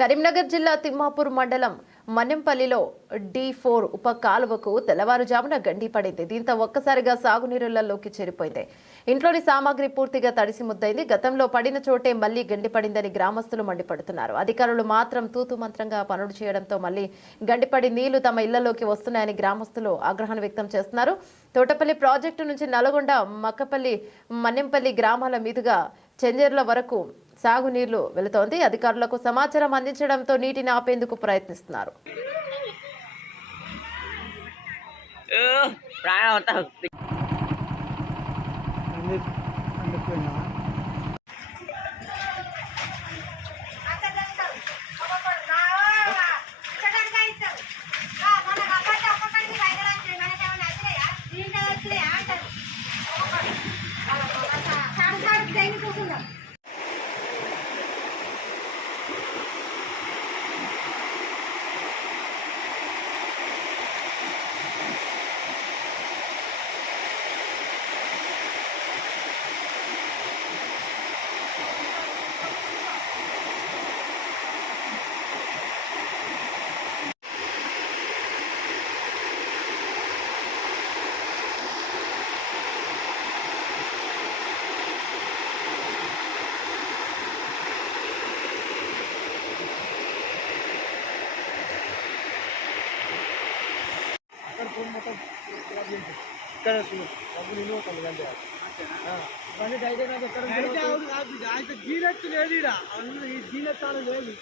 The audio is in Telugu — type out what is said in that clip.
కరీంనగర్ జిల్లా తిమ్మాపూర్ మండలం మన్నెంపల్లిలో D4 ఉప కాలువకు తెల్లవారుజామున గండి పడింది. దీంతో ఒక్కసారిగా సాగునీరులలోకి చేరిపోయింది. ఇంట్లోని సామాగ్రి పూర్తిగా తడిసి ముద్దైంది. గతంలో పడిన చోటే మళ్లీ గండి పడిందని గ్రామస్తులు మండిపడుతున్నారు. అధికారులు మాత్రం తూతు మంత్రంగా పనులు చేయడంతో మళ్లీ గండిపడి నీళ్లు తమ ఇళ్లలోకి వస్తున్నాయని గ్రామస్తులు ఆగ్రహాన్ని వ్యక్తం చేస్తున్నారు. తోటపల్లి ప్రాజెక్టు నుంచి నల్గొండ, మక్కపల్లి, మన్నెంపల్లి గ్రామాల మీదుగా చెంజర్ల వరకు సాగునీళ్లు వెళుతోంది. అధికారులకు సమాచారం అందించడంతో నీటిని ఆపేందుకు ప్రయత్నిస్తున్నారు. జీనెత్తు లేదు, జీనెత్తాలు లేదు.